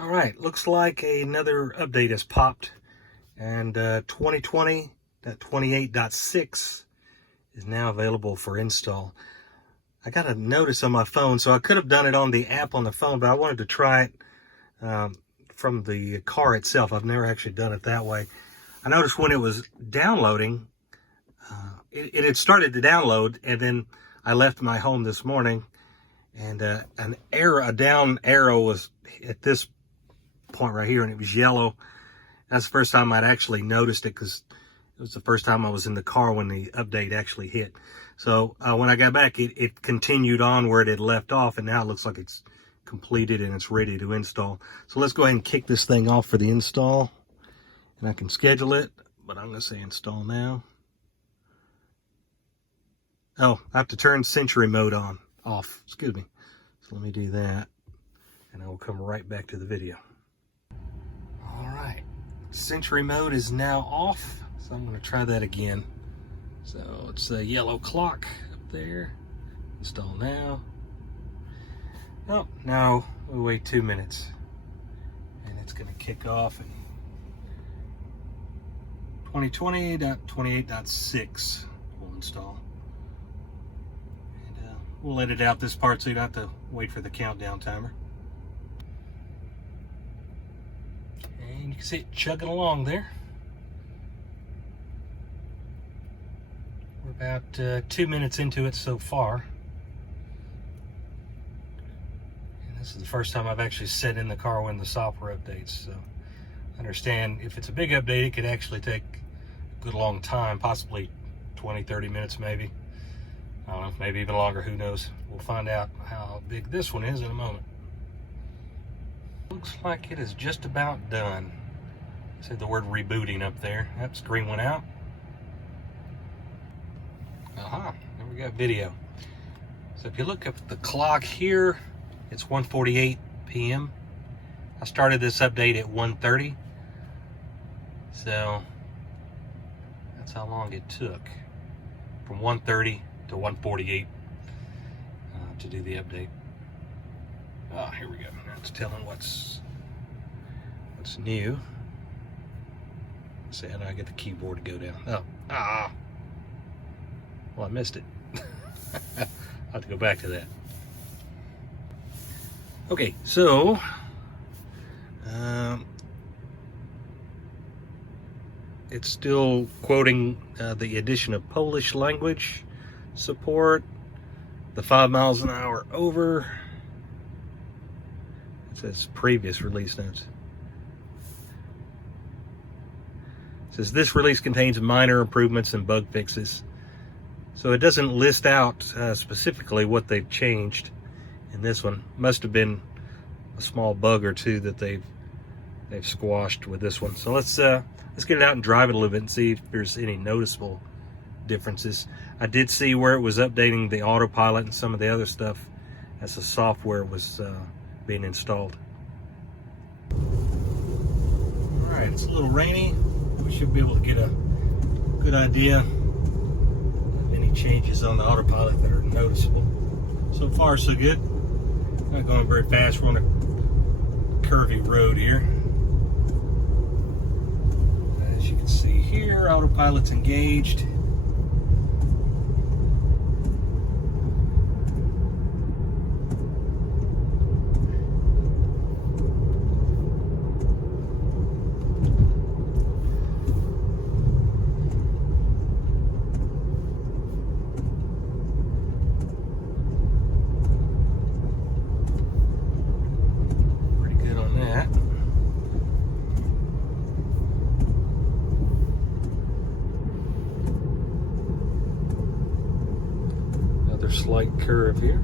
All right, looks like another update has popped, and 2020.28.6 is now available for install. I got a notice on my phone, so I could have done it on the app on the phone, but I wanted to try it from the car itself. I've never actually done it that way. I noticed when it was downloading, it had started to download, and then I left my home this morning, and a down arrow was at this point right here, and it was yellow. That's the first time I'd actually noticed it, because it was the first time I was in the car when the update actually hit. So when I got back, it continued on where it had left off, and now it looks like it's completed and it's ready to install. So let's go ahead and kick this thing off for the install, and I can schedule it, but I'm going to say install now. Oh, I have to turn Century mode off, excuse me. So let me do that, and I will come right back to the video. All right, Century mode is now off, so I'm going to try that again. So it's a yellow clock up there. Install now. Oh, now we wait 2 minutes, and it's going to kick off. And 2020.28.6 will install. We'll edit out this part so you don't have to wait for the countdown timer. And you can see it chugging along there. We're about 2 minutes into it so far. And this is the first time I've actually sat in the car when the software updates. So I understand if it's a big update, it could actually take a good long time, possibly 20, 30 minutes maybe. I don't know, maybe even longer, who knows. We'll find out how big this one is in a moment. Looks like it is just about done. I said the word rebooting up there. That screen went out. Aha, there we got video. So if you look up at the clock here, it's 1:48 p.m. I started this update at 1:30. So that's how long it took. From 1:30 to 1:48 to do the update. Ah, here we go. Now it's telling what's new. Let's see, how do I get the keyboard to go down? Oh, well, I missed it. I'll have to go back to that. Okay, so it's still quoting the addition of Polish language support, the 5 miles an hour over. It says previous release notes. It says this release contains minor improvements and bug fixes. So it doesn't list out specifically what they've changed in this one. Must have been a small bug or two that they've squashed with this one. So let's get it out and drive it a little bit and see if there's any noticeable differences. I did see where it was updating the Autopilot and some of the other stuff as the software was being installed. All right, it's a little rainy. We should be able to get a good idea of any changes on the Autopilot that are noticeable. So far, so good. Not going very fast. We're on a curvy road here. As you can see here, Autopilot's engaged. Slight curve here.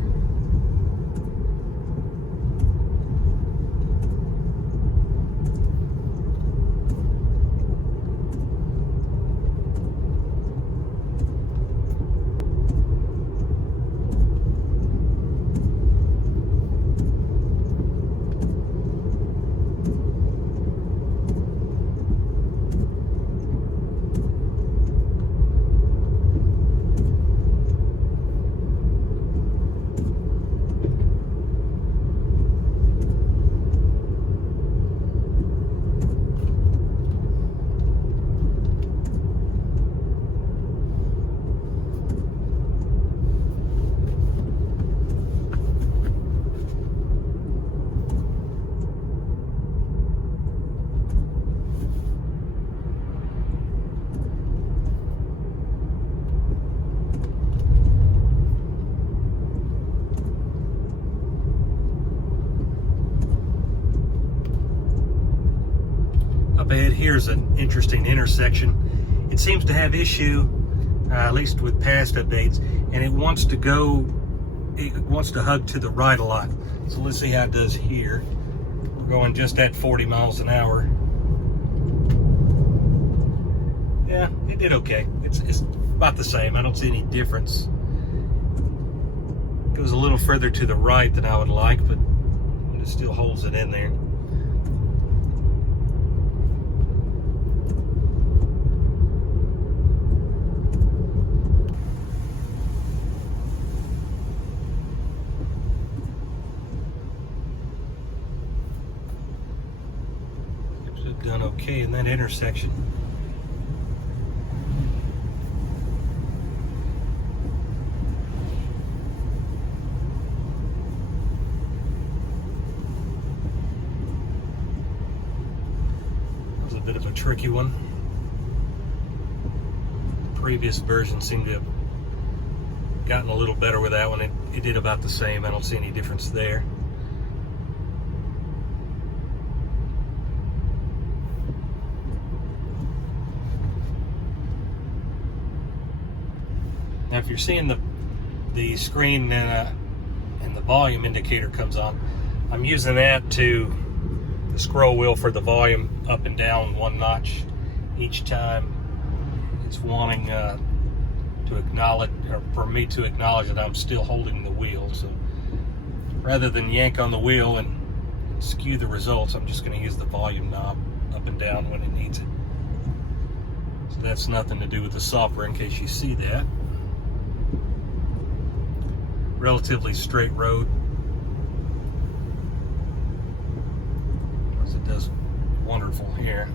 Up ahead here's an interesting intersection. It seems to have issue, at least with past updates, and it wants to hug to the right a lot. So let's see how it does here. We're going just at 40 miles an hour. Yeah, it did okay. It's about the same. I don't see any difference. It goes a little further to the right than I would like, but it still holds it in there. Done okay in that intersection. That was a bit of a tricky one. The previous version seemed to have gotten a little better with that one. It did about the same. I don't see any difference there. Now, if you're seeing the screen and the volume indicator comes on, I'm using that to the scroll wheel for the volume up and down one notch each time it's wanting to acknowledge, or for me to acknowledge that I'm still holding the wheel. So rather than yank on the wheel and skew the results, I'm just going to use the volume knob up and down when it needs it. So that's nothing to do with the software, in case you see that. Relatively straight road, as it does wonderful here.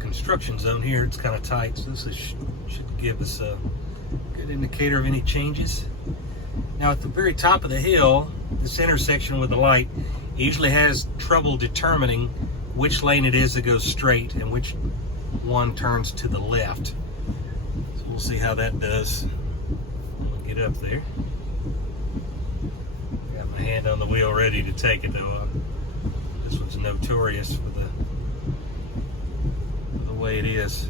Construction zone here, it's kind of tight, so this should give us a good indicator of any changes. Now at the very top of the hill, this intersection with the light usually has trouble determining which lane it is that goes straight and which one turns to the left. So we'll see how that does when we get up there. Got my hand on the wheel ready to take it though. This one's notorious for the way it is.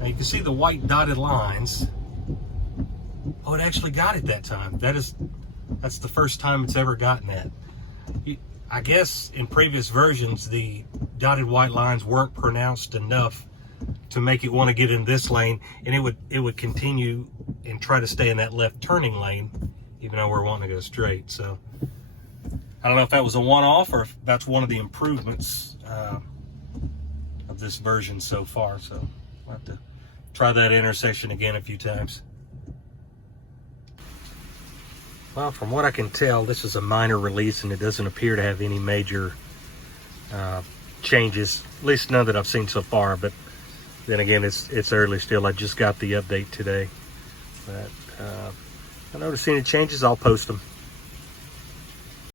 Now you can see the white dotted lines. Oh, it actually got it that time. That's the first time it's ever gotten that. I guess in previous versions the dotted white lines weren't pronounced enough to make it want to get in this lane, and it would continue and try to stay in that left turning lane even though we're wanting to go straight. So I don't know if that was a one-off or if that's one of the improvements of this version so far. So we'll have to try that intersection again a few times. Well, from what I can tell, this is a minor release and it doesn't appear to have any major changes, at least none that I've seen so far. But then again, it's early still. I just got the update today. But if I notice any changes, I'll post them.